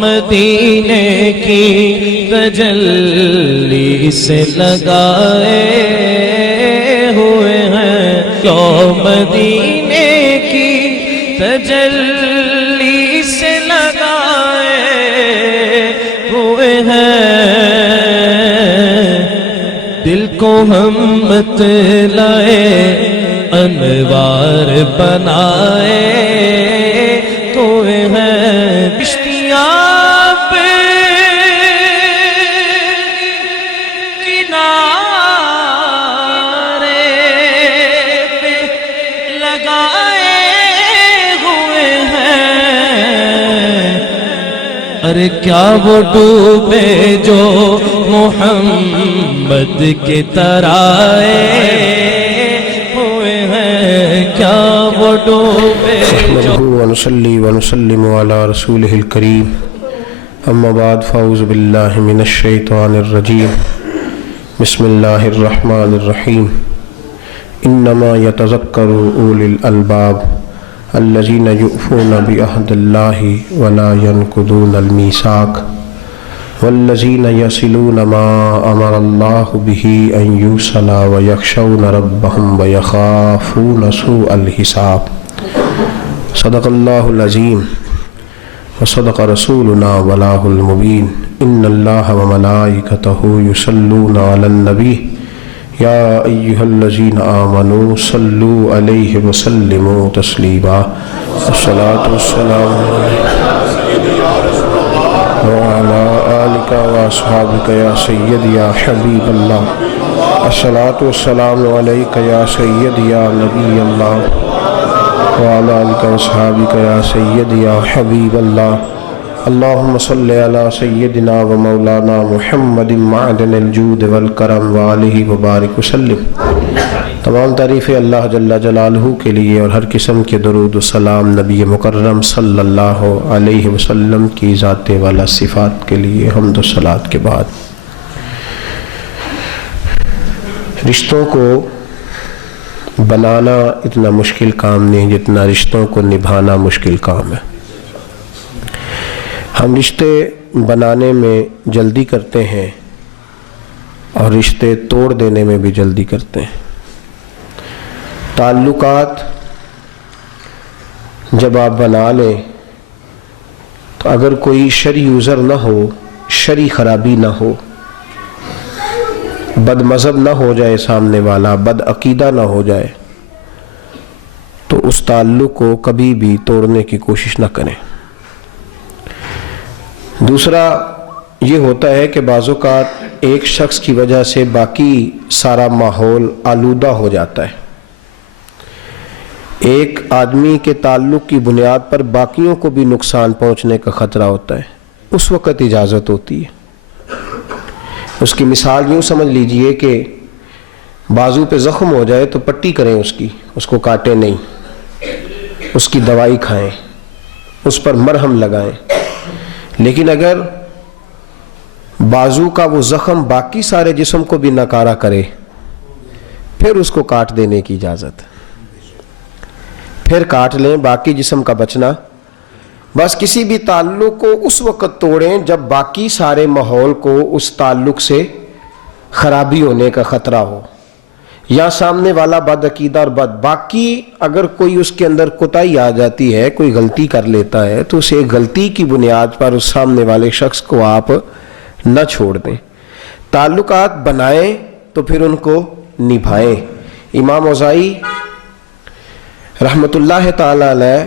مدینے کی تجلی سے لگائے ہوئے ہیں، کیوں مدینے کی تجلی سے لگائے ہوئے ہیں، دل کو ہم بتلائے انوار بنائے ہوئے ہیں، کشتیاں پہ کنارے پہ لگائے ہوئے ہیں، ارے کیا وہ ڈوبے جو محمد کے ترائے ہوئے ہیں، کیا وہ ڈوبے جو ونصلي ونسلم على رسوله الكريم اما بعد فاعوذ بالله من الشيطان الرجيم بسم الله الرحمن الرحيم انما يتذكر اولي الالباب الذين يؤفون بعهد الله ولا ينقضون الميثاق والذين يصلون ما امر الله به ان يوصل ويخشون ربهم ويخافون سوء الحساب صدق اللہ العظیم وصدق رسولنا بلاغ المبین ان اللہ وملائکتہ یصلون علی النبی یا ایہا الذین آمنوا صلوا علیہ وسلموا تسلیما الصلاۃ والسلام وعلی آلک واصحابک یا سید یا حبیب اللہ الصلاۃ والسلام علیک یا سید یا نبی اللہ وعلى آلك وصحابك يا سيدي يا حبيب الله اللهم صل على سيدنا ومولانا محمد معدن الجود والکرم وآلہ وبارک وسلم۔ تمام تعریفیں اللہ جل جلالہ کے لیے اور ہر قسم کے درود و سلام نبی مکرم صلی اللہ علیہ وسلم کی ذات والا صفات کے لیے حمد و صلات کے بعد، رشتوں کو بنانا اتنا مشکل کام نہیں جتنا رشتوں کو نبھانا مشکل کام ہے۔ ہم رشتے بنانے میں جلدی کرتے ہیں اور رشتے توڑ دینے میں بھی جلدی کرتے ہیں۔ تعلقات جب آپ بنا لیں تو اگر کوئی شرعی عذر نہ ہو، شرعی خرابی نہ ہو، بد مذہب نہ ہو جائے سامنے والا، بد عقیدہ نہ ہو جائے، تو اس تعلق کو کبھی بھی توڑنے کی کوشش نہ کریں۔ دوسرا یہ ہوتا ہے کہ بعض اوقات ایک شخص کی وجہ سے باقی سارا ماحول آلودہ ہو جاتا ہے۔ ایک آدمی کے تعلق کی بنیاد پر باقیوں کو بھی نقصان پہنچنے کا خطرہ ہوتا ہے، اس وقت اجازت ہوتی ہے۔ اس کی مثال یوں سمجھ لیجئے کہ بازو پہ زخم ہو جائے تو پٹی کریں، اس کو کاٹیں نہیں، اس کی دوائی کھائیں، اس پر مرہم لگائیں۔ لیکن اگر بازو کا وہ زخم باقی سارے جسم کو بھی ناکارہ کرے، پھر اس کو کاٹ دینے کی اجازت، پھر کاٹ لیں، باقی جسم کا بچنا۔ بس کسی بھی تعلق کو اس وقت توڑیں جب باقی سارے ماحول کو اس تعلق سے خرابی ہونے کا خطرہ ہو، یا سامنے والا بد عقیدہ اور باقی اگر کوئی اس کے اندر کوتاہی آ جاتی ہے، کوئی غلطی کر لیتا ہے، تو اسے غلطی کی بنیاد پر اس سامنے والے شخص کو آپ نہ چھوڑ دیں۔ تعلقات بنائیں تو پھر ان کو نبھائیں۔ امام اوزاعی رحمۃ اللہ تعالی علیہ،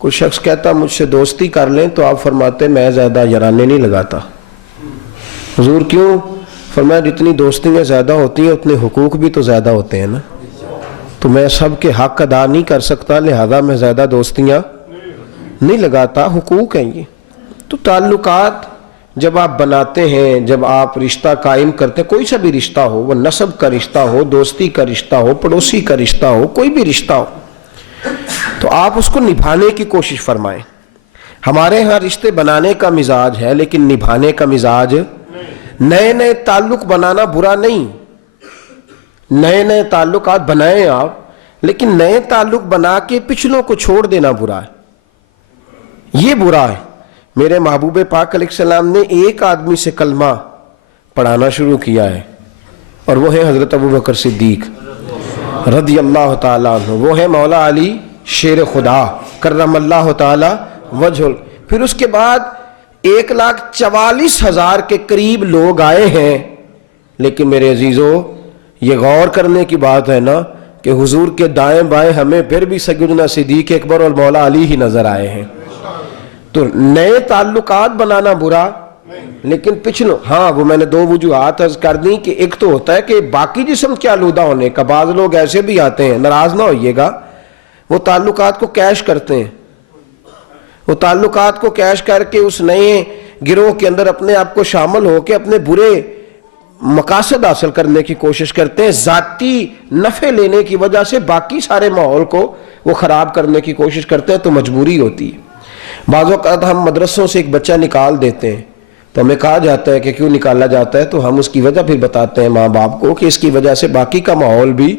کوئی شخص کہتا مجھ سے دوستی کر لیں تو آپ فرماتے میں زیادہ یارانے نہیں لگاتا۔ حضور کیوں؟ فرمایا جتنی دوستیاں زیادہ ہوتی ہیں اتنے حقوق بھی تو زیادہ ہوتے ہیں نا، تو میں سب کے حق ادا نہیں کر سکتا، لہذا میں زیادہ دوستیاں نہیں لگاتا، حقوق ہیں یہ۔ تو تعلقات جب آپ بناتے ہیں، جب آپ رشتہ قائم کرتے ہیں، کوئی سا بھی رشتہ ہو، وہ نسب کا رشتہ ہو، دوستی کا رشتہ ہو، پڑوسی کا رشتہ ہو، کوئی بھی رشتہ ہو، تو آپ اس کو نبھانے کی کوشش فرمائیں۔ ہمارے ہاں رشتے بنانے کا مزاج ہے لیکن نبھانے کا مزاج۔ نئے نئے تعلق بنانا برا نہیں، نئے نئے تعلقات بنائیں آپ، لیکن نئے تعلق بنا کے پچھلوں کو چھوڑ دینا برا ہے، یہ برا ہے۔ میرے محبوب پاک علیہ السلام نے ایک آدمی سے کلمہ پڑھانا شروع کیا ہے، اور وہ ہے حضرت ابو بکر صدیق رضی اللہ تعالیٰ عنہ، وہ ہے مولا علی شیر خدا کرم اللہ تعالیٰ وجہ۔ پھر اس کے بعد 1,44,000 کے قریب لوگ آئے ہیں، لیکن میرے عزیزو یہ غور کرنے کی بات ہے نا کہ حضور کے دائیں بائیں ہمیں پھر بھی سیدنا صدیق اکبر اور مولا علی ہی نظر آئے ہیں۔ تو نئے تعلقات بنانا برا، لیکن پچھلوں ہاں وہ میں نے 2 وجوہات عرض کر دیں کہ ایک تو ہوتا ہے کہ باقی جسم کے آلودہ ہونے کا، بعض لوگ ایسے بھی آتے ہیں، ناراض نہ ہوئیے گا، وہ تعلقات کو کیش کرتے ہیں، وہ تعلقات کو کیش کر کے اس نئے گروہ کے اندر اپنے آپ کو شامل ہو کے اپنے برے مقاصد حاصل کرنے کی کوشش کرتے ہیں، ذاتی نفع لینے کی وجہ سے باقی سارے ماحول کو وہ خراب کرنے کی کوشش کرتے ہیں، تو مجبوری ہوتی ہے۔ بعض اوقات ہم مدرسوں سے ایک بچہ نکال دیتے ہیں تو ہمیں کہا جاتا ہے کہ کیوں نکالا جاتا ہے، تو ہم اس کی وجہ پھر بتاتے ہیں ماں باپ کو کہ اس کی وجہ سے باقی کا ماحول بھی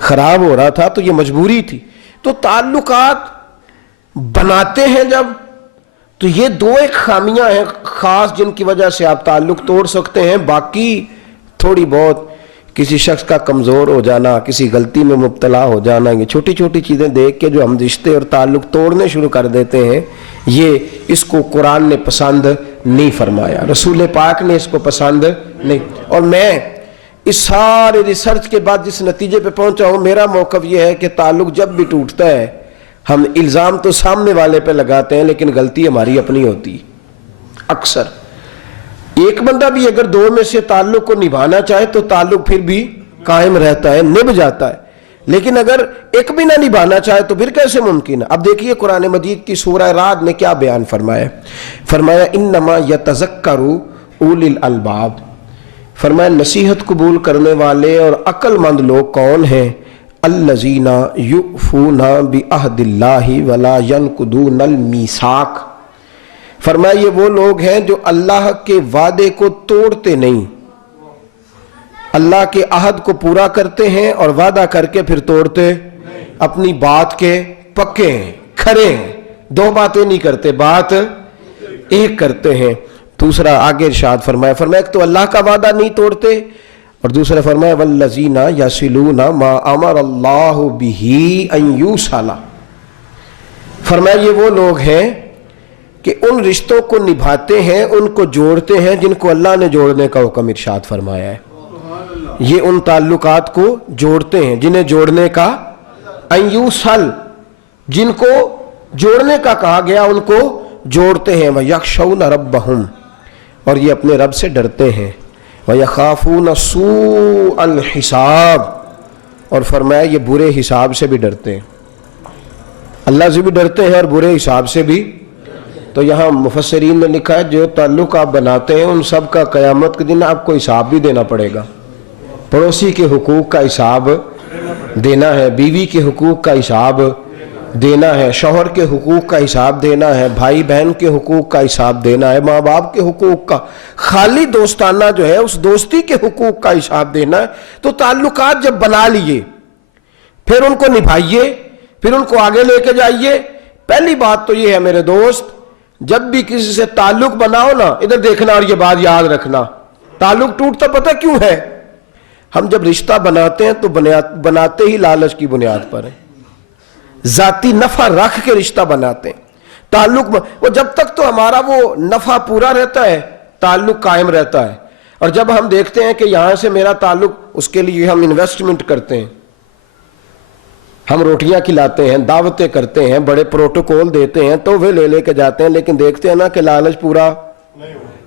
خراب ہو رہا تھا، تو یہ مجبوری تھی۔ تو تعلقات بناتے ہیں جب، تو یہ 2 ایک خامیاں ہیں خاص جن کی وجہ سے آپ تعلق توڑ سکتے ہیں۔ باقی تھوڑی بہت کسی شخص کا کمزور ہو جانا، کسی غلطی میں مبتلا ہو جانا، یہ چھوٹی چھوٹی چیزیں دیکھ کے جو ہم رشتے اور تعلق توڑنے شروع کر دیتے ہیں، یہ اس کو قرآن نے پسند نہیں فرمایا، رسول پاک نے اس کو پسند نہیں۔ اور میں اس سارے ریسرچ کے بعد جس نتیجے پہ پہنچا ہوں، میرا موقف یہ ہے کہ تعلق جب بھی ٹوٹتا ہے ہم الزام تو سامنے والے پہ لگاتے ہیں، لیکن غلطی ہماری اپنی ہوتی اکثر۔ ایک بندہ بھی اگر 2 میں سے تعلق کو نبھانا چاہے تو تعلق پھر بھی قائم رہتا ہے، نبھ جاتا ہے، لیکن اگر ایک بھی نہ نبھانا چاہے تو پھر کیسے ممکن ہے؟ اب دیکھیے قرآن مجید کی سورہ رعد نے کیا بیان فرمایا، فرمایا انما یتذکر اولی الالباب، فرمایا نصیحت قبول کرنے والے اور عقل مند لوگ کون ہیں؟ الذین یؤفون بعہد اللہ ولا ینقضون المیثاق، فرمایا یہ وہ لوگ ہیں جو اللہ کے وعدے کو توڑتے نہیں، اللہ کے عہد کو پورا کرتے ہیں اور وعدہ کر کے پھر توڑتے، اپنی بات کے پکے ہیں، کھڑے ہیں، 2 باتیں نہیں کرتے، بات ایک کرتے ہیں۔ دوسرا آگے ارشاد فرمایا، ایک تو اللہ کا وعدہ نہیں توڑتے، اور دوسرا فرمایا والذین یصلون ما امر اللہ بہ ان یوصل، فرمایا یہ وہ لوگ ہیں کہ ان رشتوں کو نبھاتے ہیں، ان کو جوڑتے ہیں جن کو اللہ نے جوڑنے کا حکم ارشاد فرمایا ہے۔ یہ ان تعلقات کو جوڑتے ہیں جنہیں جوڑنے کا، ان یوصل، جن کو جوڑنے کا کہا گیا ان کو جوڑتے ہیں، وَيَخْشَوْنَ رَبَّهُمْ، اور یہ اپنے رب سے ڈرتے ہیں، وَيَخَافُونَ سُوءَ الْحِسَابِ، اور فرمایا یہ برے حساب سے بھی ڈرتے ہیں، اللہ سے بھی ڈرتے ہیں اور برے حساب سے بھی۔ تو یہاں مفسرین نے لکھا ہے جو تعلق آپ بناتے ہیں ان سب کا قیامت کے دن آپ کو حساب بھی دینا پڑے گا، پڑوسی کے حقوق کا حساب دینا ہے، بیوی کے حقوق کا حساب دینا ہے، شوہر کے حقوق کا حساب دینا ہے، بھائی بہن کے حقوق کا حساب دینا ہے، ماں باپ کے حقوق کا، خالی دوستانہ جو ہے اس دوستی کے حقوق کا حساب دینا ہے۔ تو تعلقات جب بنا لیے پھر ان کو نبھائیے، پھر ان کو آگے لے کے جائیے۔ پہلی بات تو یہ ہے میرے دوست، جب بھی کسی سے تعلق بناؤ نا، ادھر دیکھنا اور یہ بات یاد رکھنا، تعلق ٹوٹتا پتہ کیوں ہے؟ ہم جب رشتہ بناتے ہیں تو بناتے ہی لالچ کی بنیاد پر ہے، ذاتی نفع رکھ کے رشتہ بناتے ہیں۔ تعلق وہ جب تک تو ہمارا وہ نفع پورا رہتا ہے تعلق قائم رہتا ہے، اور جب ہم دیکھتے ہیں کہ یہاں سے میرا تعلق، اس کے لیے ہم انویسٹمنٹ کرتے ہیں، ہم روٹیاں کھلاتے ہیں، دعوتیں کرتے ہیں، بڑے پروٹوکول دیتے ہیں، تو وہ لے کے جاتے ہیں، لیکن دیکھتے ہیں نا کہ لالچ پورا،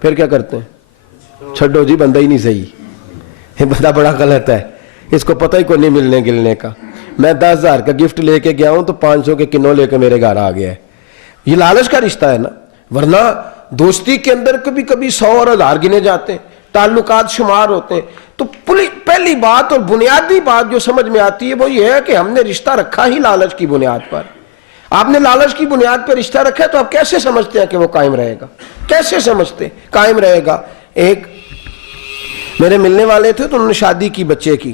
پھر کیا کرتے ہیں؟ چھڈو جی بندہ ہی نہیں صحیح، یہ بندہ بڑا غلط ہے، اس کو پتہ ہی کوئی نہیں ملنے گلنے کا، میں 10,000 کا گفٹ لے کے گیا ہوں تو 500 کے کنو لے کے میرے گھر آ گیا ہے، یہ لالچ کا رشتہ ہے نا۔ ورنہ دوستی کے اندر کبھی کبھی 100 اور 1000 گنے جاتے ہیں، تعلقات شمار ہوتے ہیں۔ تو پہلی بات اور بنیادی بات جو سمجھ میں آتی ہے وہ یہ ہے کہ ہم نے رشتہ رکھا ہی لالچ کی بنیاد پر۔ آپ نے لالچ کی بنیاد پر رشتہ رکھا ہے تو آپ کیسے سمجھتے ہیں کہ وہ قائم رہے گا؟ کیسے سمجھتے ہیں قائم رہے گا؟ ایک میرے ملنے والے تھے تو انہوں نے شادی کی بچے کی،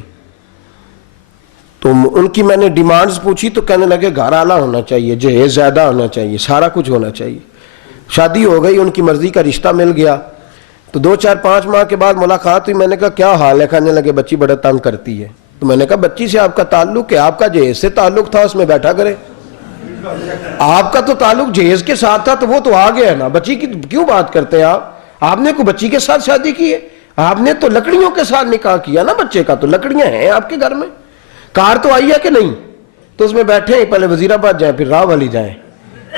تو ان کی میں نے ڈیمانڈز پوچھی تو کہنے لگے گھر والا ہونا چاہیے، جہیز زیادہ ہونا چاہیے، سارا کچھ ہونا چاہیے۔ شادی ہو گئی, ان کی مرضی کا رشتہ مل گیا, تو 2-4-5 ماہ کے بعد ملاقات ہوئی. میں نے کہا کیا حال ہے؟ کہنے لگے بچی بڑا تنگ کرتی ہے. تو میں نے کہا بچی سے آپ کا تعلق ہے, آپ کا جہیز سے تعلق تھا, اس میں بیٹھا کرے. آپ کا تو تعلق جہیز کے ساتھ تھا تو وہ تو آ گیا نا, بچی کی کیوں بات کرتے ہیں آپ نے کوئی بچی کے ساتھ شادی کی ہے؟ آپ نے تو لکڑیوں کے ساتھ نکاح کیا نا, بچے کا تو لکڑیاں ہیں آپ کے گھر میں, کار تو آئی ہے کہ نہیں؟ تو اس میں بیٹھے ہیں, پہلے وزیر آباد جائیں پھر راہ والی جائیں,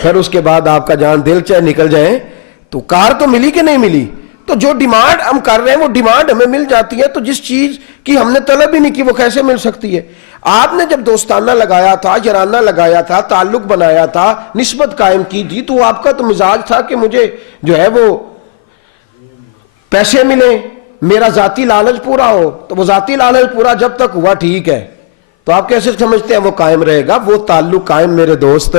پھر اس کے بعد آپ کا جان دل چاہے نکل جائیں, تو کار تو ملی کہ نہیں ملی؟ تو جو ڈیمانڈ ہم کر رہے ہیں وہ ڈیمانڈ ہمیں مل جاتی ہے, تو جس چیز کی ہم نے طلب ہی نہیں کی وہ کیسے مل سکتی ہے؟ آپ نے جب دوستانہ لگایا تھا, یارانہ لگایا تھا, تعلق بنایا تھا, نسبت قائم کی تھی, تو آپ کا تو مزاج تھا کہ مجھے جو ہے وہ پیسے ملیں, میرا ذاتی لالچ پورا ہو. تو وہ ذاتی لالچ پورا جب تک ہوا ٹھیک ہے, تو آپ کیسے سمجھتے ہیں وہ قائم رہے گا؟ وہ تعلق قائم میرے دوست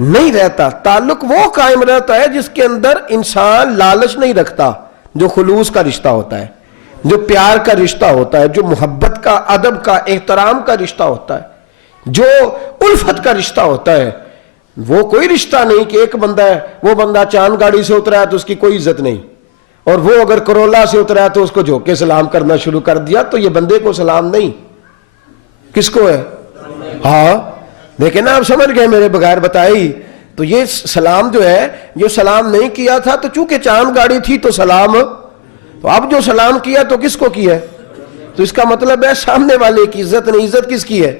نہیں رہتا. تعلق وہ قائم رہتا ہے جس کے اندر انسان لالچ نہیں رکھتا, جو خلوص کا رشتہ ہوتا ہے, جو پیار کا رشتہ ہوتا ہے, جو محبت کا, ادب کا, احترام کا رشتہ ہوتا ہے, جو الفت کا رشتہ ہوتا ہے. وہ کوئی رشتہ نہیں کہ ایک بندہ ہے, وہ بندہ چاند گاڑی سے اترا ہے تو اس کی کوئی عزت نہیں, اور وہ اگر کرولا سے اترا ہے تو اس کو جھوک کے سلام کرنا شروع کر دیا. تو یہ بندے کو سلام نہیں, کس کو ہے؟ ہاں دیکھیں نا, آپ سمجھ گئے میرے بغیر بتائی. تو یہ سلام جو ہے, جو سلام نہیں کیا تھا تو چونکہ چاند گاڑی تھی تو سلام, تو اب جو سلام کیا تو کس کو کیا ہے؟ تو اس کا مطلب ہے سامنے والے کی عزت نہیں, عزت کس کی ہے؟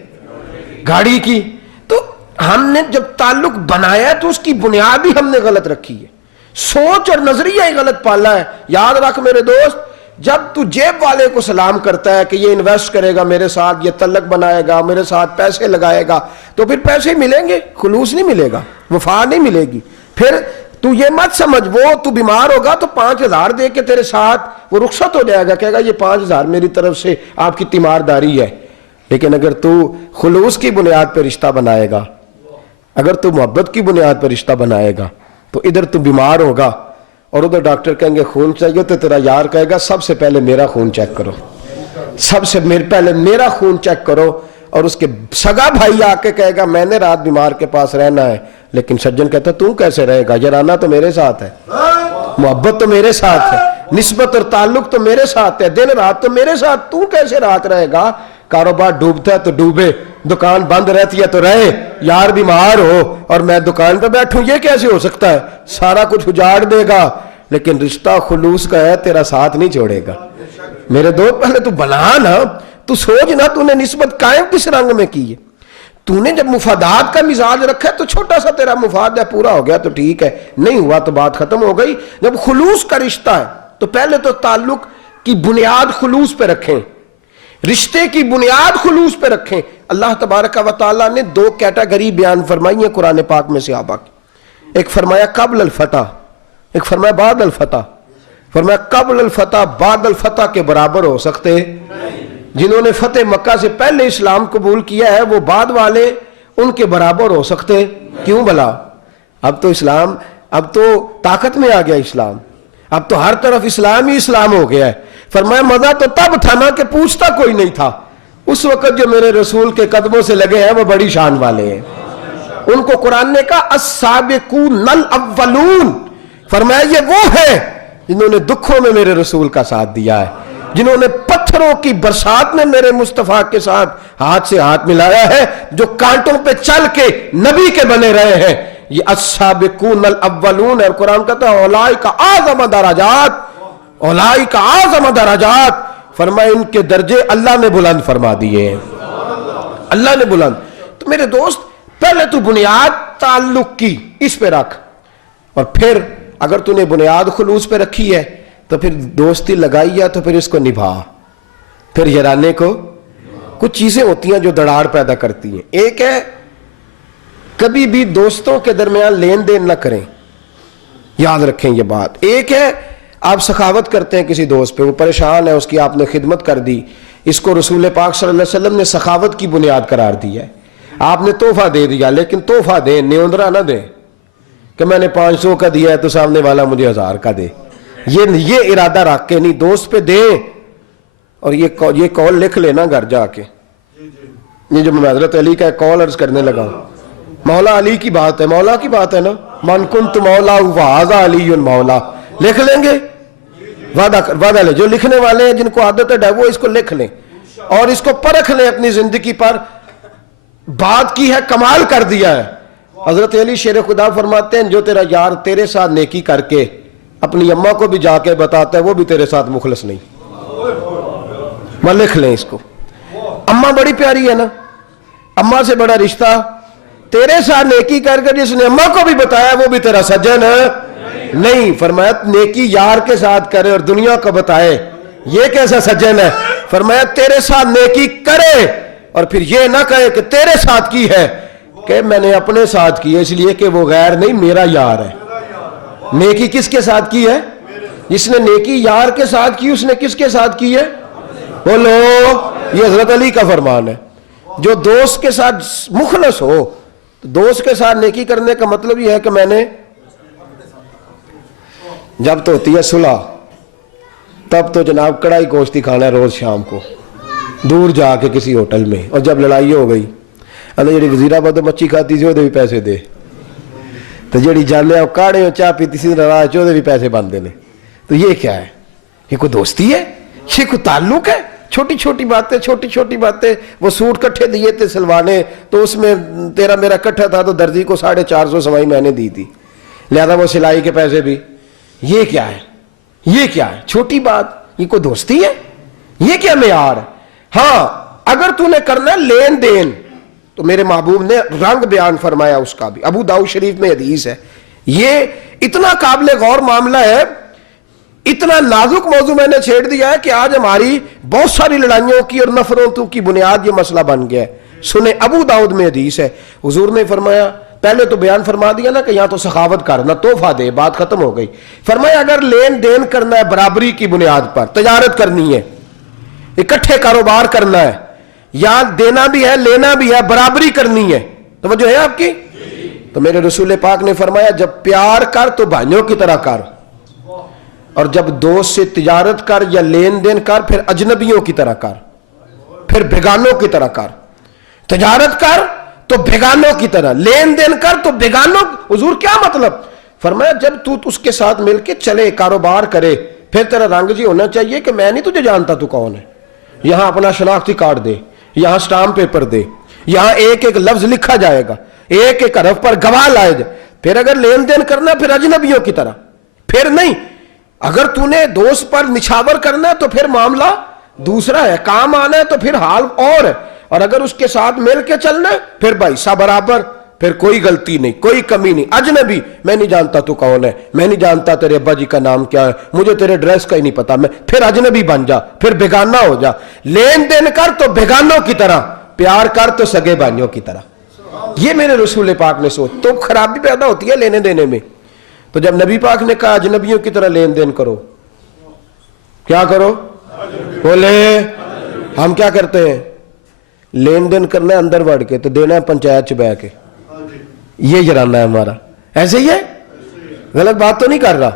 گاڑی کی. تو ہم نے جب تعلق بنایا تو اس کی بنیاد ہی ہم نے غلط رکھی ہے, سوچ اور نظریہ ہی غلط پالا ہے. یاد رکھ میرے دوست, جب تو جیب والے کو سلام کرتا ہے کہ یہ انویسٹ کرے گا میرے ساتھ, یہ تعلق بنائے گا, میرے ساتھ پیسے لگائے گا, تو پھر پیسے ملیں گے, خلوص نہیں ملے گا, وفا نہیں ملے گی. پھر تو یہ مت سمجھ وہ تو بیمار ہوگا تو 5,000 دے کے تیرے ساتھ وہ رخصت ہو جائے گا, کہے گا یہ 5,000 میری طرف سے آپ کی تیمارداری ہے. لیکن اگر تو خلوص کی بنیاد پہ رشتہ بنائے گا, اگر تو محبت کی بنیاد پہ رشتہ بنائے گا, تو ادھر تو بیمار ہوگا اور ادھر ڈاکٹر کہیں گے خون چاہیے, تو تیرا یار کہے گا سب سے پہلے میرا خون چیک کرو, سب سے پہلے میرا خون چیک کرو. اور اس کے سگا بھائی آ کے کہے گا میں نے رات بیمار کے پاس رہنا ہے, لیکن سجن کہتا تو کیسے رہے گا, یارانہ تو میرے ساتھ ہے, محبت تو میرے ساتھ ہے, نسبت اور تعلق تو میرے ساتھ ہے, دن رات تو میرے ساتھ, تو کیسے رات رہے گا؟ کاروبار ڈوبتا ہے تو ڈوبے, دکان بند رہتی ہے تو رہے, یار بیمار ہو اور میں دکان پہ بیٹھوں, یہ کیسے ہو سکتا ہے؟ سارا کچھ اجاڑ دے گا, لیکن رشتہ خلوص کا ہے, تیرا ساتھ نہیں چھوڑے گا. میرے دوست پہلے تو بنا نا, تو سوچ نا تو نے نسبت قائم کس رنگ میں کی ہے. تو نے جب مفادات کا مزاج رکھا ہے تو چھوٹا سا تیرا مفاد ہے, پورا ہو گیا تو ٹھیک ہے, نہیں ہوا تو بات ختم ہو گئی. جب خلوص کا رشتہ ہے تو پہلے تو تعلق کی بنیاد خلوص پہ رکھیں, رشتے کی بنیاد خلوص پہ رکھیں. اللہ تبارک و تعالیٰ نے 2 کیٹیگری بیان فرمائی ہیں قرآن پاک میں صحابہ کی. ایک فرمایا قبل الفتح, ایک فرمایا بعد الفتح. فرمایا قبل الفتح بعد الفتح کے برابر ہو سکتے, جنہوں نے فتح مکہ سے پہلے اسلام قبول کیا ہے وہ بعد والے ان کے برابر ہو سکتے کیوں بھلا؟ اب تو اسلام, اب تو طاقت میں آ گیا اسلام, اب تو ہر طرف اسلام ہی اسلام ہو گیا ہے. فرمایا مزہ تو تب تھا نا کہ پوچھتا کوئی نہیں تھا, اس وقت جو میرے رسول کے قدموں سے لگے ہیں وہ بڑی شان والے ہیں. ان کو قرآن نے کہا السابقون الاولون, فرمایا یہ وہ ہے جنہوں نے دکھوں میں میرے رسول کا ساتھ دیا ہے, جنہوں نے پتھروں کی برسات میں میرے مصطفیٰ کے ساتھ ہاتھ سے ہاتھ ملایا ہے, جو کانٹوں پہ چل کے نبی کے بنے رہے ہیں. یہ السابقون الاولون ہے. اور قرآن کہتا ہے اولئک اعظم درجات, اولئک اعظم درجات, فرمایا ان کے درجے اللہ نے بلند فرما دیے ہیں, اللہ نے بلند. تو میرے دوست پہلے تو بنیاد تعلق کی اس پہ رکھ, اور پھر اگر تو نے بنیاد خلوص پہ رکھی ہے تو پھر دوستی لگائی ہے تو پھر اس کو نبھا. پھر یارانے کو کچھ چیزیں ہوتی ہیں جو دراڑ پیدا کرتی ہیں. ایک ہے کبھی بھی دوستوں کے درمیان لین دین نہ کریں, یاد رکھیں یہ بات. ایک ہے آپ سخاوت کرتے ہیں کسی دوست پہ, وہ پریشان ہے, اس کی آپ نے خدمت کر دی, اس کو رسول پاک صلی اللہ علیہ وسلم نے سخاوت کی بنیاد قرار دی ہے. آپ نے تحفہ دے دیا, لیکن تحفہ دیں نیوندرا نہ دیں کہ میں نے 500 کا دیا ہے تو سامنے والا مجھے 1000 کا دے. یہ ارادہ رکھ کے نہیں, دوست پہ دیں. اور یہ کال لکھ لینا گھر جا کے, یہ جو میں حضرت علی کا کال عرض کرنے لگا, مولا علی کی بات ہے, مولا کی بات ہے نا, من کنت مولا فہذا علی مولا. لکھ لیں گے؟ وعدہ لے. جو لکھنے والے ہیں جن کو عادت ہے وہ اس کو لکھ لیں اور اس کو پرکھ لیں اپنی زندگی پر. بات کی ہے، کمال کر دیا ہے. حضرت علی شیر خدا فرماتے ہیں جو تیرا یار تیرے ساتھ نیکی کر کے اپنی اماں کو بھی جا کے بتاتا ہے وہ بھی تیرے ساتھ مخلص نہیں. میں لکھ لیں اس کو. اماں بڑی پیاری ہے نا، اماں سے بڑا رشتہ تیرے ساتھ نیکی کر کے جس نے اماں کو بھی بتایا وہ بھی تیرا سجن ہے نہیں. فرمایا نیکی یار کے ساتھ کرے اور دنیا کو بتائے یہ کیسا سجن ہے. فرمایا تیرے ساتھ نیکی کرے اور پھر یہ نہ کہے کہ تیرے ساتھ کی ہے، کہ میں نے اپنے ساتھ کی ہے اس لیے کہ وہ غیر نہیں میرا یار ہے. نیکی کس کے ساتھ کی ہے؟ جس نے نیکی یار کے ساتھ کی اس نے کس کے ساتھ کی ہے؟ بولو. یہ حضرت علی کا فرمان ہے. جو دوست کے ساتھ مخلص ہو، دوست کے ساتھ نیکی کرنے کا مطلب یہ ہے کہ میں نے جب تو ہوتی ہے صلح تب تو جناب کڑائی گوشتی کھانا ہے روز شام کو دور جا کے کسی ہوٹل میں، اور جب لڑائی ہو گئی جی وزیرآباد مچھی کھاتی سی وہ بھی پیسے دے، تو جی جانے کاڑے چاہ پیتی سی ناراض وہ بھی پیسے بنتے ہیں. تو یہ کیا ہے؟ یہ کوئی دوستی ہے؟ یہ کوئی تعلق ہے؟ چھوٹی چھوٹی باتیں. وہ سوٹ کٹھے دیے تھے سلوانے تو اس میں تیرا میرا کٹھا تھا تو درزی کو 450 سوائی میں نے دی تھی، لہذا وہ سلائی کے پیسے بھی. یہ کیا ہے؟ یہ کیا ہے؟ چھوٹی بات. یہ کوئی دوستی ہے؟ یہ کیا معیار ہے؟ ہاں اگر تو نے کرنا لین دین تو میرے محبوب نے رنگ بیان فرمایا اس کا بھی. ابو داؤد شریف میں حدیث ہے. یہ اتنا قابل غور معاملہ ہے، اتنا نازک موضوع میں نے چھیڑ دیا ہے کہ آج ہماری بہت ساری لڑائیوں کی اور نفرتوں کی بنیاد یہ مسئلہ بن گیا ہے. سنیں ابو داؤد میں حدیث ہے، حضور نے فرمایا، پہلے تو بیان فرما دیا نا کہ یہاں تو سخاوت کر نہ تحفہ دے، بات ختم ہو گئی. فرمایا اگر لین دین کرنا ہے برابری کی بنیاد پر، تجارت کرنی ہے، اکٹھے کاروبار کرنا ہے، یا دینا بھی ہے لینا بھی ہے، برابری کرنی ہے، توجہ ہے آپ کی؟ تو میرے رسول پاک نے فرمایا جب پیار کر تو بھائیوں کی طرح کر، اور جب دوست سے تجارت کر یا لین دین کر پھر اجنبیوں کی طرح کر، پھر بیگانوں کی طرح کر. تجارت کر تو بیگانوں کی طرح، لین دین کر تو بیگانوں. حضور کیا مطلب؟ فرمایا جب تو اس کے ساتھ مل کے چلے کاروبار کرے پھر تیرا رنگ جی ہونا چاہیے کہ میں نہیں تجھے جانتا تو کون ہے. یہاں اپنا شناختی کارڈ دے، یہاں سٹامپ پیپر دے، یہاں ایک ایک لفظ لکھا جائے گا، ایک ایک حرف پر گواہ لائے جائے. پھر اگر لین دین کرنا پھر اجنبیوں کی طرح، پھر نہیں. اگر تو نے دوست پر نچھاور کرنا تو پھر معاملہ دوسرا ہے، کام آنا ہے تو پھر حال اور ہے. اور اگر اس کے ساتھ مل کے چلنا ہے پھر بھائی سا برابر، پھر کوئی غلطی نہیں، کوئی کمی نہیں. اجنبی میں نہیں جانتا تو کون ہے، میں نہیں جانتا تیرے ابا جی کا نام کیا ہے، مجھے تیرے ڈریس کا ہی نہیں پتا، میں پھر اجنبی بن جا، پھر بیگانہ ہو جا. لین دین کر تو بیگانوں کی طرح، پیار کر تو سگے بھائیوں کی طرح. یہ میرے رسول پاک نے سوچ. تو خرابی پیدا ہوتی ہے لینے دینے میں. تو جب نبی پاک نے کہا اجنبیوں کی طرح لین دین کرو، کیا کرو؟ بولے. ہم کیا کرتے ہیں؟ لین دین کرنا ہے اندر بڑھ کے تو دینا ہے پنچایت چ بہ کے، یہ جرانا ہے ہمارا. ایسے ہی ہے، غلط بات تو نہیں کر رہا.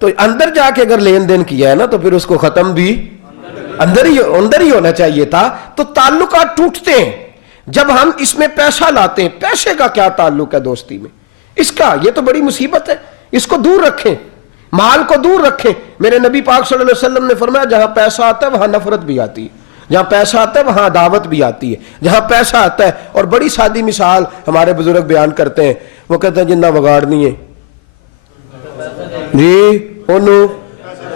تو اندر جا کے اگر لین دین کیا ہے نا تو پھر اس کو ختم بھی اندر ہی ہونا چاہیے تھا. تو تعلقات ٹوٹتے ہیں جب ہم اس میں پیسہ لاتے ہیں. پیسے کا کیا تعلق ہے دوستی میں؟ اس کا یہ تو بڑی مصیبت ہے. اس کو دور رکھیں، مال کو دور رکھیں. میرے نبی پاک صلی اللہ علیہ وسلم نے فرمایا جہاں پیسہ آتا ہے وہاں نفرت بھی آتی ہے، جہاں پیسہ آتا ہے وہاں عداوت بھی آتی ہے. جہاں پیسہ آتا ہے، اور بڑی سادی مثال ہمارے بزرگ بیان کرتے ہیں، وہ کہتے ہیں جنہ بگاڑنی ہے جی انہوں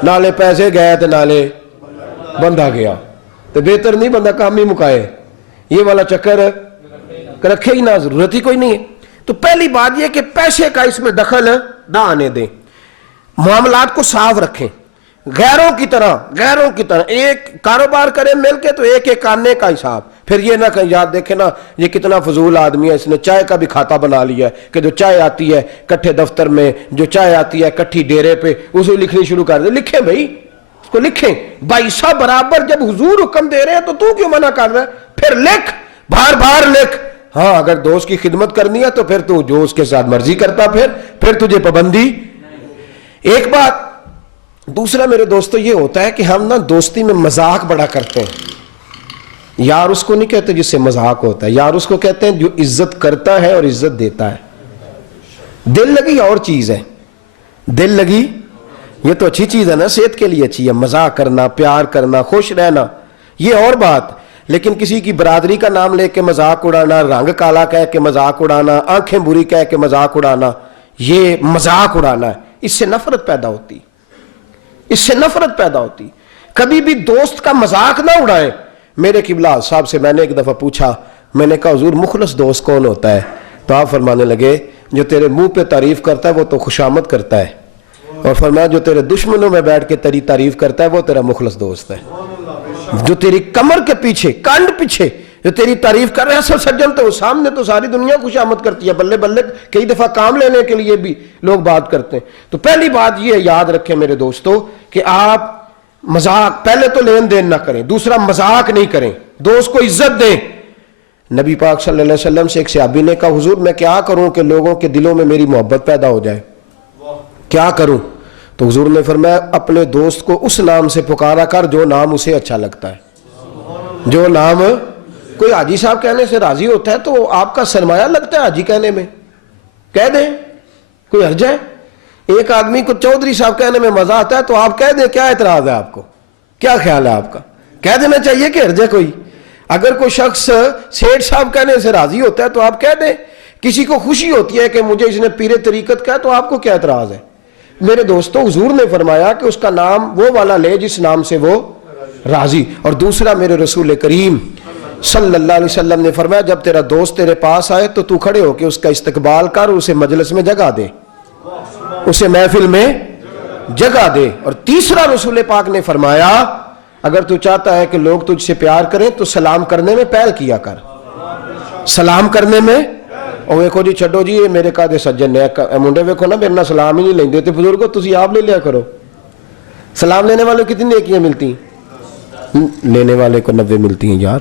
نالے پیسے گئے تو نالے بندہ گیا، تو بہتر نہیں بندہ کام ہی مکائے. یہ والا چکر رکھے ہی نہ، ضرورت ہی کوئی نہیں ہے. تو پہلی بات یہ کہ پیسے کا اس میں دخل نہ آنے دیں، معاملات کو صاف رکھیں. غیروں کی طرح ایک کاروبار کریں مل کے تو ایک ایک آنے کا حساب. پھر یہ نہ کہ یاد دیکھیں نا یہ کتنا فضول آدمی ہے، اس نے چائے کا بھی کھاتا بنا لیا ہے کہ جو چائے آتی ہے کٹھے دفتر میں، جو چائے آتی ہے کٹھی ڈیرے پہ، اسے لکھنی شروع کر دیں. لکھیں بھائی، اس کو لکھیں بائیسا برابر. جب حضور حکم دے رہے ہیں تو کیوں منع کر رہا ہے؟ پھر لکھ، بار بار لکھ. ہاں اگر دوست کی خدمت کرنی ہے تو پھر تو جو اس کے ساتھ مرضی کرتا، پھر تجھے پابندی. ایک بات. دوسرا میرے دوستو یہ ہوتا ہے کہ ہم نا دوستی میں مذاق بڑا کرتے ہیں. یار اس کو نہیں کہتے جس سے مذاق ہوتا ہے، یار اس کو کہتے ہیں جو عزت کرتا ہے اور عزت دیتا ہے. دل لگی اور چیز ہے. دل لگی یہ تو اچھی چیز ہے نا, صحت کے لیے اچھی ہے, مزاق کرنا, پیار کرنا, خوش رہنا, یہ اور بات. لیکن کسی کی برادری کا نام لے کے مذاق اڑانا, رنگ کالا کہہ کے مذاق اڑانا, آنکھیں بری کہہ کے مذاق اڑانا, یہ مذاق اڑانا ہے. اس سے نفرت پیدا ہوتی, اس سے نفرت پیدا ہوتی. کبھی بھی دوست کا مذاق نہ اڑائیں. میرے قبلہ صاحب سے میں نے ایک دفعہ پوچھا, میں نے کہا حضور مخلص دوست کون ہوتا ہے؟ تو آپ فرمانے لگے جو تیرے منہ پہ تعریف کرتا ہے وہ تو خوشامد کرتا ہے, اور فرمایا جو تیرے دشمنوں میں بیٹھ کے تیری تعریف کرتا ہے وہ تیرا مخلص دوست ہے. جو تیری کمر کے پیچھے, کانڈ پیچھے جو تیری تعریف کر رہے ہیں اصل سجن تو سامنے تو ساری دنیا خوشامد کرتی ہے. بلے بلے کئی دفعہ کام لینے کے لیے بھی لوگ بات کرتے ہیں. تو پہلی بات یہ یاد رکھیں میرے دوستو کہ آپ مذاق, پہلے تو لین دین نہ کریں, دوسرا مذاق نہیں کریں, دوست کو عزت دیں. نبی پاک صلی اللہ علیہ وسلم سے ایک صحابی نے کہا حضور میں کیا کروں کہ لوگوں کے دلوں میں میری محبت پیدا ہو جائے, کیا کروں؟ تو حضور نے فرمایا اپنے دوست کو اس نام سے پکارا کر جو نام اسے اچھا لگتا ہے. جو نام کوئی حاجی صاحب کہنے سے راضی ہوتا ہے تو آپ کا سرمایہ لگتا ہے حاجی کہنے میں, کہہ دیں, کوئی حرج ہے؟ ایک آدمی کو چودھری صاحب کہنے میں مزہ آتا ہے تو آپ کہہ دیں, کیا اعتراض ہے آپ کو؟ کیا خیال ہے آپ کا؟ کہہ دینا چاہیے کہ حرج ہے کوئی؟ اگر کوئی شخص سیٹھ صاحب کہنے سے راضی ہوتا ہے تو آپ کہہ دیں. کسی کو خوشی ہوتی ہے کہ مجھے اس نے پیر طریقت کہا تو آپ کو کیا اعتراض ہے؟ میرے دوستو حضور نے فرمایا کہ اس کا نام وہ والا لے جس نام سے وہ راضی. اور دوسرا میرے رسول کریم صلی اللہ علیہ وسلم نے فرمایا جب تیرا دوست تیرے پاس آئے تو تو کھڑے ہو کے اس کا استقبال کر, اسے مجلس میں جگہ دے, اسے محفل میں جگہ دے. اور تیسرا رسول پاک نے فرمایا اگر تو چاہتا ہے کہ لوگ تجھ سے پیار کریں تو سلام کرنے میں پہل کیا کر, سلام کرنے میں. اور ویکھو جی چھڈو جی یہ میرے کہا دے سجن نے منڈے ویکھو نا میرے نہ سلام ہی نہیں لیں دیتے بزرگوں, تسی آپ لے لیا کرو. سلام لینے والے کتنی نیکیاں ملتی ہیں؟ لینے والے کو 90 ملتی ہیں یار,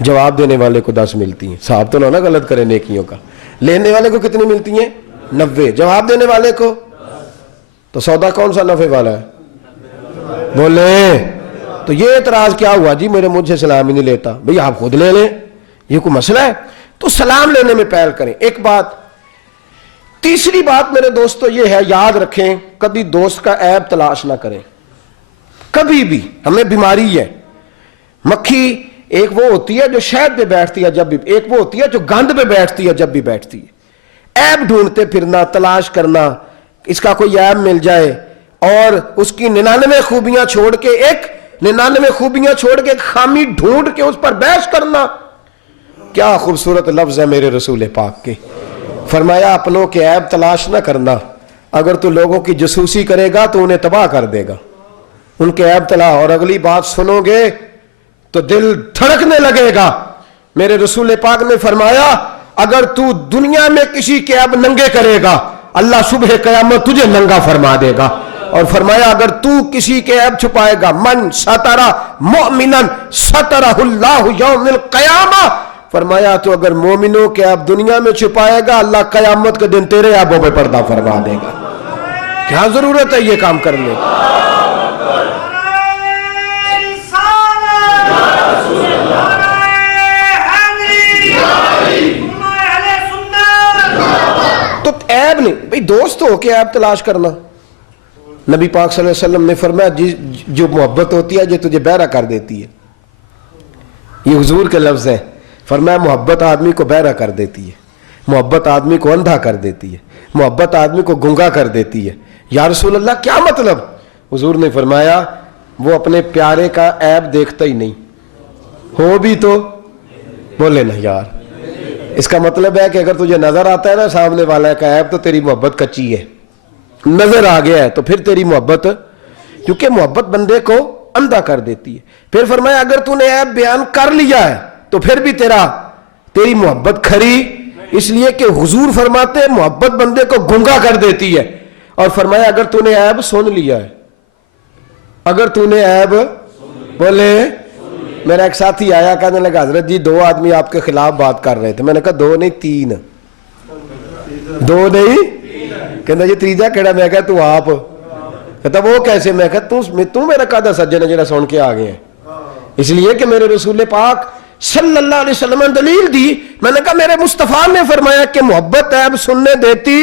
جواب دینے والے کو 10 ملتی ہیں. صاحب تو نہ غلط کرے نیکیوں کا. لینے والے کو کتنی ملتی ہیں؟ 90. جواب دینے والے کو تو سودا کون سا نفع والا ہے؟ بولے. تو یہ اعتراض کیا ہوا جی میرے مجھ سے سلام ہی نہیں لیتا؟ بھئی آپ خود لے لیں, یہ کوئی مسئلہ ہے؟ تو سلام لینے میں پہل کریں. ایک بات. تیسری بات میرے دوستو یہ ہے یاد رکھیں کبھی دوست کا عیب تلاش نہ کریں, کبھی بھی. ہمیں بیماری ہے, مکھی ایک وہ ہوتی ہے جو شہد پہ بیٹھتی ہے جب بھی, ایک وہ ہوتی ہے جو گند پہ بیٹھتی ہے جب بھی بیٹھتی ہے. عیب ڈھونڈتے پھرنا, تلاش کرنا, اس کا کوئی عیب مل جائے اور اس کی 99 خوبیاں چھوڑ کے ایک 99 خوبیاں چھوڑ کے ایک خامی ڈھونڈ کے اس پر بحث کرنا. کیا خوبصورت لفظ ہے میرے رسول پاک کے. فرمایا اپنوں کے عیب تلاش نہ کرنا, اگر تو لوگوں کی جاسوسی کرے گا تو انہیں تباہ کر دے گا. ان کے عیب تلا, اور اگلی بات سنو گے تو دل دھڑکنے لگے گا. میرے رسول پاک نے فرمایا اگر تو دنیا میں کسی کے عیب ننگے کرے گا اللہ صبح قیامت تجھے ننگا فرما دے گا. اور فرمایا اگر تو کسی کے عیب چھپائے گا من ستر مؤمنا سترہ اللہ یوم القیامہ, فرمایا تو اگر مومنوں کے عیب دنیا میں چھپائے گا اللہ قیامت کے دن تیرے عیبوں پہ پردہ فرما دے گا. کیا ضرورت ہے یہ کام کرنے کی؟ تو عیب نہیں بھئی دوست ہو کے عیب تلاش کرنا. نبی پاک صلی اللہ علیہ وسلم نے فرمایا جو محبت ہوتی ہے جو تجھے بہرا کر دیتی ہے. یہ حضور کے لفظ ہیں. فرمایا محبت آدمی کو بہرا کر دیتی ہے, محبت آدمی کو اندھا کر دیتی ہے, محبت آدمی کو گنگا کر دیتی ہے. یا رسول اللہ کیا مطلب؟ حضور نے فرمایا وہ اپنے پیارے کا عیب دیکھتا ہی نہیں, ہو بھی تو بولے نا یار. اس کا مطلب ہے کہ اگر تجھے نظر آتا ہے نا سامنے والا کا عیب تو تیری محبت کچی ہے. نظر آ گیا ہے تو پھر تیری محبت, کیونکہ محبت بندے کو اندھا کر دیتی ہے. پھر فرمایا اگر تو نے عیب بیان کر لیا ہے تو پھر بھی تیری محبت کھری, اس لیے کہ حضور فرماتے ہیں محبت بندے کو گنگا کر دیتی ہے. اور فرمایا اگر تو نے عیب سن لیا ہے, اگر تو نے عیب بولے. میرا ایک ساتھی آیا کہنے لگا حضرت جی 2 آدمی آپ کے خلاف بات کر رہے تھے. میں نے کہا 2 نہیں 3. 2 نہیں کہنا جی تیجا کہڑا؟ میں کہا تو آپ. کہتا وہ کیسے؟ میں کہا تو میرا قادہ سجن ہے جڑا سن کے آ گئے ہیں. اس لیے کہ میرے رسول پاک صلی اللہ علیہ وسلم نے دلیل دی. میں نے کہا میرے مصطفیٰ نے فرمایا کہ محبت عیب سننے دیتی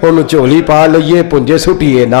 ਉਹਨੂੰ ਝੋਲੀ ਪਾ ਲਈਏ ਪੁੰਜੇ ਸੁਟੀਏ ਨਾ,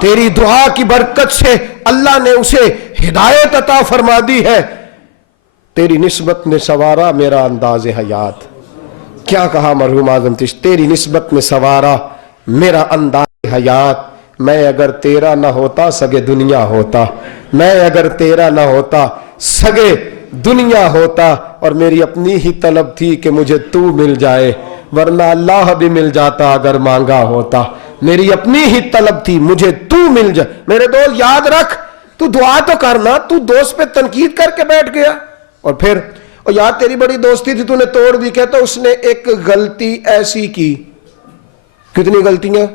تیری دعا کی برکت سے اللہ نے اسے ہدایت عطا فرما دی ہے. تیری نسبت نے سوارا میرا انداز حیات. کیا کہا مرحوم اعظم چشتی, تیری نسبت نے سوارا میرا انداز حیات. میں اگر تیرا نہ ہوتا سگے دنیا ہوتا, میں اگر تیرا نہ ہوتا سگے دنیا ہوتا. اور میری اپنی ہی طلب تھی کہ مجھے تو مل جائے, ورنہ اللہ بھی مل جاتا اگر مانگا ہوتا. میری اپنی ہی طلب تھی مجھے تو مل جائے. میرے دوست یاد رکھ, تو دعا تو کرنا, تو دوست پہ تنقید کر کے بیٹھ گیا. اور پھر اور یاد تیری بڑی دوستی تھی, تو نے توڑ دی. کہتا اس نے ایک غلطی ایسی کی. کتنی غلطیاں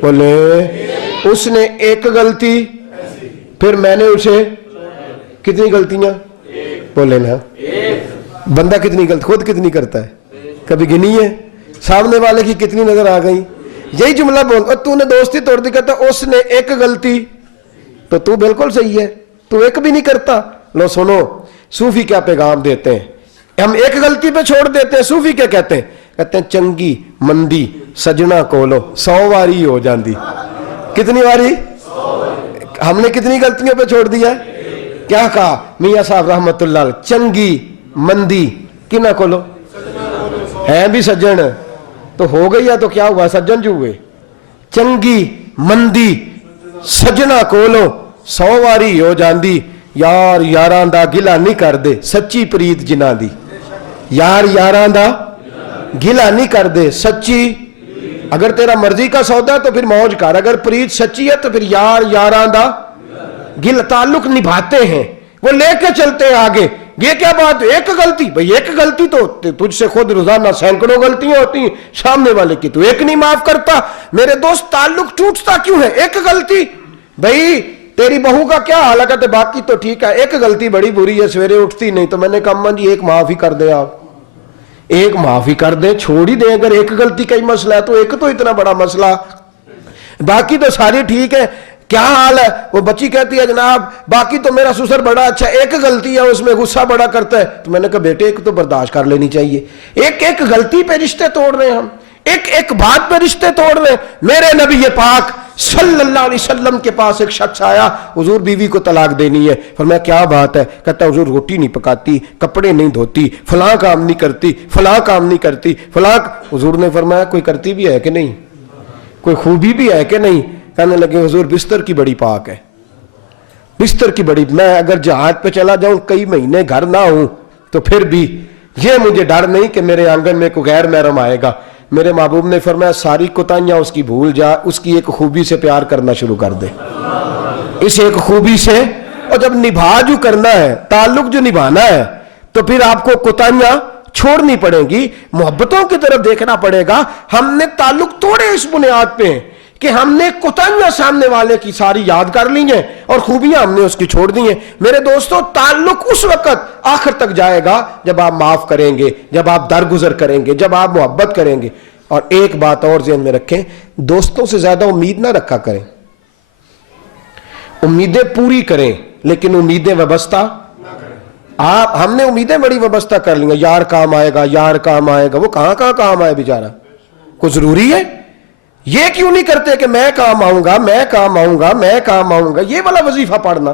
بولے؟ اس نے ایک غلطی, پھر میں نے اسے کتنی غلطیاں بولے نا. بندہ کتنی غلط خود کتنی کرتا ہے, کبھی گنی ہے؟ سامنے والے کی کتنی نظر آ گئی. یہی جملہ بول, اور تو نے دوستی توڑ دی. کہتا اس نے ایک غلطی, تو بالکل صحیح ہے, تو ایک بھی نہیں کرتا. لو سنو, صوفی کیا پیغام دیتے ہیں. ہم ایک غلطی پہ چھوڑ دیتے ہیں. صوفی کیا کہتے ہیں؟ کہتے ہیں چنگی مندی سجنا کولو 100 واری ہو جاندی. کتنی واری؟ ہم نے کتنی غلطیوں پہ چھوڑ دیا ہے. کیا کہا میاں صاحب رحمت اللہ علیہ, چنگی مندی کنا کولو, ہیں بھی سجن تو ہو گئی, یا تو کیا ہوا سجن جو ہوئے. چنگی مندی سجنا کولو 100 واری ہو جاندی. یار یاراں دا گلا نہیں کر دے سچی پریت جنہ دی. یار یاراں دا گلا نہیں کر دے سچی. اگر تیرا مرضی کا سودا ہے تو پھر موج کر, اگر پریت سچی ہے تو پھر یار یاراں دا گل. تعلق نبھاتے ہیں, وہ لے کے چلتے ہیں آگے. یہ کیا بات, ایک غلطی بھئی, ایک غلطی تو تجھ سے خود روزانہ سینکڑوں غلطیاں ہوتی ہیں, سامنے والے کی تو ایک نہیں معاف کرتا. میرے دوست تعلق ٹوٹتا کیوں ہے؟ ایک غلطی. بھئی تیری بہو کا کیا حال ہے؟ کہتے باقی تو ٹھیک ہے, ایک غلطی بڑی بری ہے, سویرے اٹھتی نہیں. تو میں نے کہا جی ایک معاف ہی کر دیں, آپ ایک معاف ہی کر دیں, چھوڑ ہی دیں. اگر ایک غلطی کا ہی مسئلہ ہے تو ایک تو اتنا بڑا مسئلہ, باقی تو ساری ٹھیک ہے. کیا حال ہے؟ وہ بچی کہتی ہے جناب باقی تو میرا سسر بڑا اچھا, ایک غلطی ہے اس میں غصہ بڑا کرتا ہے. تو میں نے کہا بیٹے ایک تو برداشت کر لینی چاہیے. ایک ایک غلطی پہ رشتے توڑ رہے ہیں ہم, ایک ایک بات پہ رشتے توڑ رہے ہیں. میرے نبی پاک صلی اللہ علیہ وسلم کے پاس ایک شخص آیا, حضور بیوی کو طلاق دینی ہے. فرمایا کیا بات ہے؟ کہتا حضور روٹی نہیں پکاتی, کپڑے نہیں دھوتی, فلاں کام نہیں کرتی, فلاں کام نہیں کرتی, فلاں. حضور نے فرمایا کوئی کرتی بھی ہے کہ نہیں, کوئی خوبی بھی ہے کہ نہیں؟ کہنے لگے حضور بستر کی بڑی پاک ہے, بستر کی بڑی. میں اگر جہاد پہ چلا جاؤں کئی مہینے گھر نہ ہوں تو پھر بھی یہ مجھے ڈر نہیں کہ میرے آنگن میں کوئی غیر محرم آئے گا. میرے محبوب نے فرمایا ساری کوتاہیاں اس کی بھول جا, اس کی ایک خوبی سے پیار کرنا شروع کر دے, اس ایک خوبی سے. اور جب نبھا جو کرنا ہے, تعلق جو نبھانا ہے, تو پھر آپ کو کوتاہیاں چھوڑنی پڑیں گی, محبتوں کی طرف دیکھنا پڑے گا. ہم نے تعلق توڑے اس بنیاد پہ کہ ہم نے کوتاہیاں سامنے والے کی ساری یاد کر لی ہیں اور خوبیاں ہم نے اس کی چھوڑ دی ہیں. میرے دوستو تعلق اس وقت آخر تک جائے گا جب آپ معاف کریں گے, جب آپ درگزر کریں گے, جب آپ محبت کریں گے. اور ایک بات اور ذہن میں رکھیں, دوستوں سے زیادہ امید نہ رکھا کریں. امیدیں پوری کریں لیکن امیدیں وابستہ آپ. ہم نے امیدیں بڑی وابستہ کر لی ہیں, یار کام آئے گا, یار کام آئے گا. وہ کہاں کام آئے بیچارہ, کوئی ضروری ہے؟ یہ کیوں نہیں کرتے کہ میں کام آؤں گا, میں کام آؤں گا, میں کام آؤں گا. یہ والا وظیفہ پڑھنا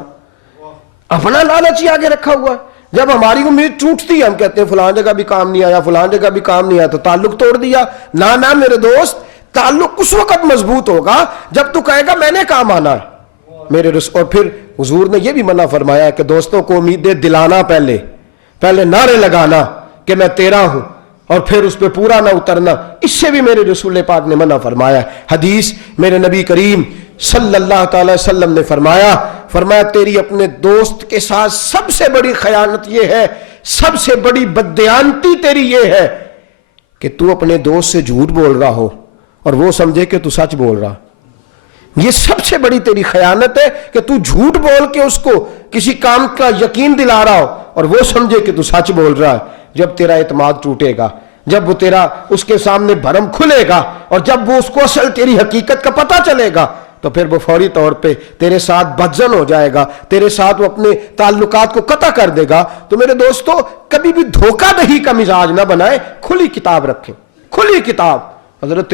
اپنا لالچ ہی آگے رکھا ہوا ہے. جب ہماری امید ٹوٹتی ہے ہم کہتے ہیں فلان جگہ بھی کام نہیں آیا, فلان جگہ بھی کام نہیں آیا, تو تعلق توڑ دیا. نہ میرے دوست, تعلق اس وقت مضبوط ہوگا جب تو کہے گا میں نے کام آنا ہے میرے اور پھر حضور نے یہ بھی منع فرمایا کہ دوستوں کو امیدیں دلانا, پہلے نعرے لگانا کہ میں تیرا ہوں اور پھر اس پہ پورا نہ اترنا. اس سے بھی میرے رسول پاک نے منع فرمایا. حدیث میرے نبی کریم صلی اللہ تعالی وسلم نے فرمایا تیری اپنے دوست کے ساتھ سب سے بڑی خیانت یہ ہے, سب سے بڑی بددیانتی تیری یہ ہے کہ تو اپنے دوست سے جھوٹ بول رہا ہو اور وہ سمجھے کہ تو سچ بول رہا. یہ سب سے بڑی تیری خیانت ہے کہ تو جھوٹ بول کے اس کو کسی کام کا یقین دلا رہا ہو اور وہ سمجھے کہ تو سچ بول رہا ہے. جب تیرا اعتماد ٹوٹے گا, جب وہ تیرا اس کے سامنے بھرم کھلے گا اور جب وہ اس کو اصل تیری حقیقت کا پتہ چلے گا, تو پھر وہ فوری طور پہ تیرے ساتھ بدظن ہو جائے گا, تیرے ساتھ وہ اپنے تعلقات کو قطع کر دے گا. تو میرے دوستو کبھی بھی دھوکہ دہی کا مزاج نہ بنائیں, کھلی کتاب رکھیں, کھلی کتاب. حضرت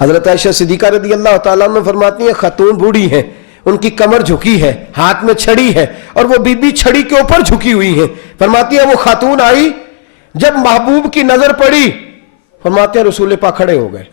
حضرت عائشہ صدیقہ رضی اللہ تعالیٰ عنہ فرماتی ہیں خاتون بوڑھی ہیں, ان کی کمر جھکی ہے, ہاتھ میں چھڑی ہے, اور وہ بی بی چھڑی کے اوپر جھکی ہوئی ہیں. فرماتی ہے وہ خاتون آئی, جب محبوب کی نظر پڑی, فرماتے ہیں رسول پاک کھڑے ہو گئے.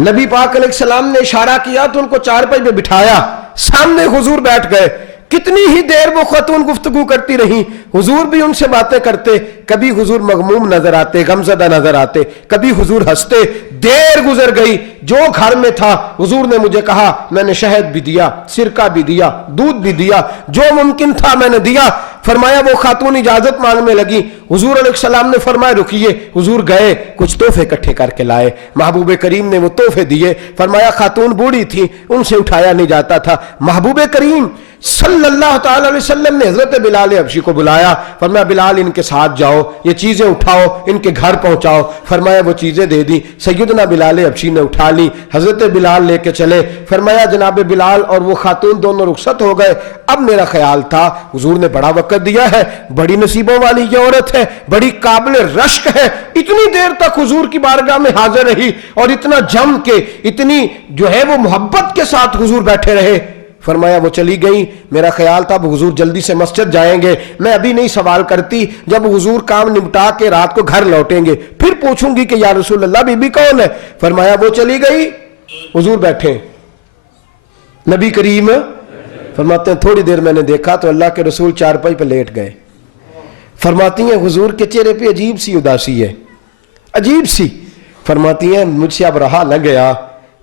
نبی پاک علیہ السلام نے اشارہ کیا تو ان کو چارپائی پہ بٹھایا, سامنے حضور بیٹھ گئے. کتنی ہی دیر وہ خاتون گفتگو کرتی رہی, حضور بھی ان سے باتیں کرتے. کبھی حضور مغموم نظر آتے, غمزدہ نظر آتے, کبھی حضور ہنستے. دیر گزر گئی, جو گھر میں تھا حضور نے مجھے کہا, میں نے شہد بھی دیا, سرکہ بھی دیا, دودھ بھی دیا, جو ممکن تھا میں نے دیا. فرمایا وہ خاتون اجازت مانگنے لگی, حضور علیہ السلام نے فرمایا رکیے. حضور گئے, کچھ تحفے اکٹھے کر کے لائے, محبوب کریم نے وہ تحفے دیے. فرمایا خاتون بوڑھی تھی, ان سے اٹھایا نہیں جاتا تھا. محبوب کریم صلی اللہ تعالی علیہ وسلم نے حضرت بلال حبشی کو بلایا. فرمایا بلال ان کے ساتھ جاؤ, یہ چیزیں اٹھاؤ, ان کے گھر پہنچاؤ. فرمایا وہ چیزیں دے دی. سیدنا بلال حبشی نے اٹھا لی, حضرت بلال لے کے چلے. فرمایا جناب بلال اور وہ خاتون دونوں رخصت ہو گئے. اب میرا خیال تھا حضور نے بڑا وقت دیا ہے, بڑی نصیبوں والی یہ عورت ہے, بڑی قابل رشک ہے, اتنی دیر تک حضور کی بارگاہ میں حاضر رہی اور اتنا جم کے, اتنی جو ہے وہ محبت کے ساتھ حضور بیٹھے رہے. فرمایا وہ چلی گئی. میرا خیال تھا حضور جلدی سے مسجد جائیں گے, میں ابھی نہیں سوال کرتی, جب حضور کام نمٹا کے رات کو گھر لوٹیں گے پھر پوچھوں گی کہ یا رسول اللہ بی بی کون ہے. فرمایا وہ چلی گئی, حضور بیٹھے. نبی کریم فرماتے ہیں تھوڑی دیر میں نے دیکھا تو اللہ کے رسول چارپائی پہ لیٹ گئے. فرماتی ہیں حضور کے چہرے پہ عجیب سی اداسی ہے, عجیب سی. فرماتی ہیں مجھ سے اب رہا نہ گیا,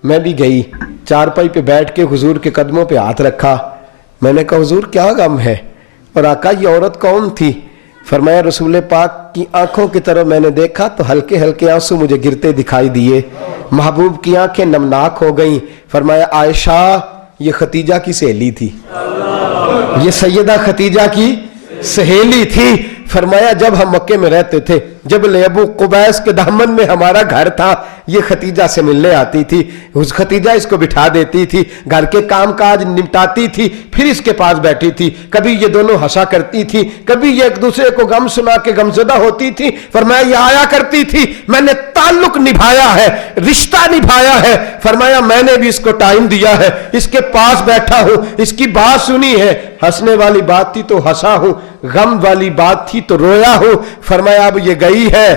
میں بھی گئی, چارپائی پہ بیٹھ کے حضور کے قدموں پہ ہاتھ رکھا. میں نے کہا حضور کیا غم ہے, اور آقا یہ عورت کون تھی؟ فرمایا رسول پاک کی آنکھوں کی طرف میں نے دیکھا تو ہلکے ہلکے آنسو مجھے گرتے دکھائی دیے. محبوب کی آنکھیں نمناک ہو گئیں. فرمایا عائشہ یہ ختیجہ کی سہیلی تھی, یہ سیدہ ختیجہ کی سہیلی تھی. فرمایا جب ہم مکے میں رہتے تھے, جب ابو قبیس کے دامن میں ہمارا گھر تھا, یہ ختیجہ سے ملنے آتی تھی. ختیجہ اس کو بٹھا دیتی تھی, گھر کے کام کاج نمٹاتی تھی, پھر اس کے پاس بیٹھی تھی. کبھی یہ دونوں ہنسا کرتی تھی, کبھی یہ ایک دوسرے کو غم سنا کے غمزدہ ہوتی تھی. فرمایا یہ آیا کرتی تھی, میں نے تعلق نبھایا ہے, رشتہ نبھایا ہے. فرمایا میں نے بھی اس کو ٹائم دیا ہے, اس کے پاس بیٹھا ہوں, اس کی بات سنی ہے. ہنسنے والی بات تھی تو ہنسا ہوں, غم والی بات تھی تو رویا ہوں. فرمایا اب یہ گئی ہے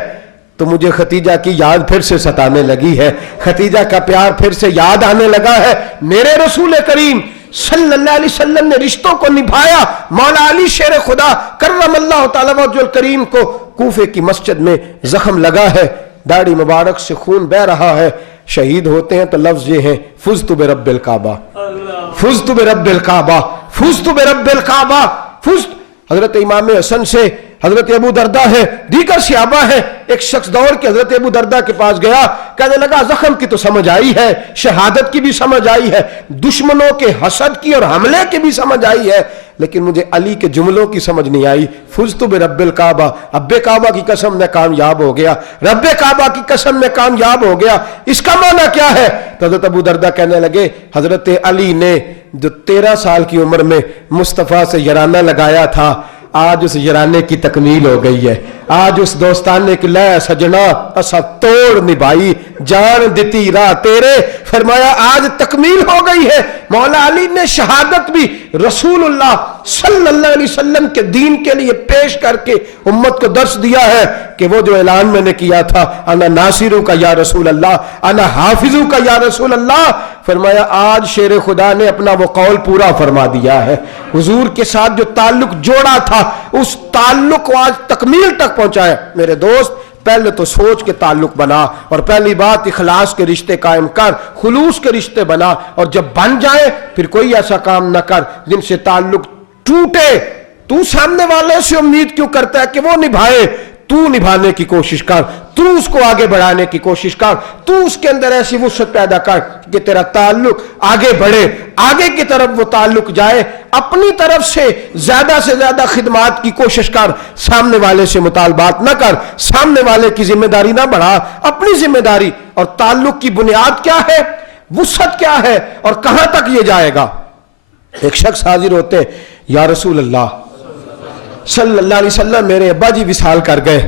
تو مجھے ختیجہ کی یاد پھر سے ستانے لگی ہے, ختیجہ کا پیار پھر سے یاد آنے لگا ہے. میرے رسول کریم صلی اللہ علیہ وسلم نے رشتوں کو نبھایا. مولا علی شیر خدا کرم اللہ تعالی وجہ الکریم کو کوفے کی مسجد میں زخم لگا ہے, داڑھی مبارک سے خون بہ رہا ہے, شہید ہوتے ہیں تو لفظ یہ ہیں فزت برب الکعبہ, فزت برب الکعبہ, فزت برب الکعبہ, فزت. حضرت امام حسن سے حضرت ابو دردہ ہے, دیگر صحابہ ہیں. ایک شخص دوڑ کے حضرت ابو دردہ کے پاس گیا, کہنے لگا زخم کی تو سمجھ آئی ہے, شہادت کی بھی سمجھ آئی ہے, دشمنوں کے حسد کی اور حملے کی بھی سمجھ آئی ہے, لیکن مجھے علی کے جملوں کی سمجھ نہیں آئی. فزت برب الکعبہ, رب کعبہ کی قسم میں کامیاب ہو گیا, رب کعبہ کی قسم میں کامیاب ہو گیا. اس کا معنی کیا ہے؟ تو حضرت ابو دردہ کہنے لگے حضرت علی نے جو 13 سال کی عمر میں مصطفیٰ سے یارانہ لگایا تھا, آج اس یارانے کی تکمیل ہو گئی ہے. آج اس دوستانے کی لے سجنا اسا توڑ نبھائی, جان دیتی راہ تیرے. فرمایا آج تکمیل ہو گئی ہے. مولا علی نے شہادت بھی رسول اللہ صلی اللہ علیہ وسلم کے دین کے لیے پیش کر کے امت کو درس دیا ہے کہ وہ جو اعلان میں نے کیا تھا انا ناصروں کا یا رسول اللہ, انا حافظوں کا یا رسول اللہ. فرمایا آج شیر خدا نے اپنا وہ قول پورا فرما دیا ہے. حضور کے ساتھ جو تعلق جوڑا تھا اس تعلق کو آج تکمیل تک پہنچایا. میرے دوست پہلے تو سوچ کے تعلق بنا, اور پہلی بات اخلاص کے رشتے قائم کر, خلوص کے رشتے بنا, اور جب بن جائے پھر کوئی ایسا کام نہ کر جن سے تعلق ٹوٹے. تو سامنے والے سے امید کیوں کرتا ہے کہ وہ نبھائے؟ تو نبھانے کی کوشش کر, تو اس کو آگے بڑھانے کی کوشش کر, تو اس کے اندر ایسی وسعت پیدا کر کہ تیرا تعلق آگے بڑھے, آگے کی طرف وہ تعلق جائے. اپنی طرف سے زیادہ خدمات کی کوشش کر, سامنے والے سے مطالبات نہ کر, سامنے والے کی ذمہ داری نہ بڑھا, اپنی ذمہ داری. اور تعلق کی بنیاد کیا ہے, وسعت کیا ہے, اور کہاں تک یہ جائے گا؟ ایک شخص حاضر ہوتے ہیں, یا رسول اللہ صلی اللہ علیہ وسلم میرے ابا جی وصال کر گئے,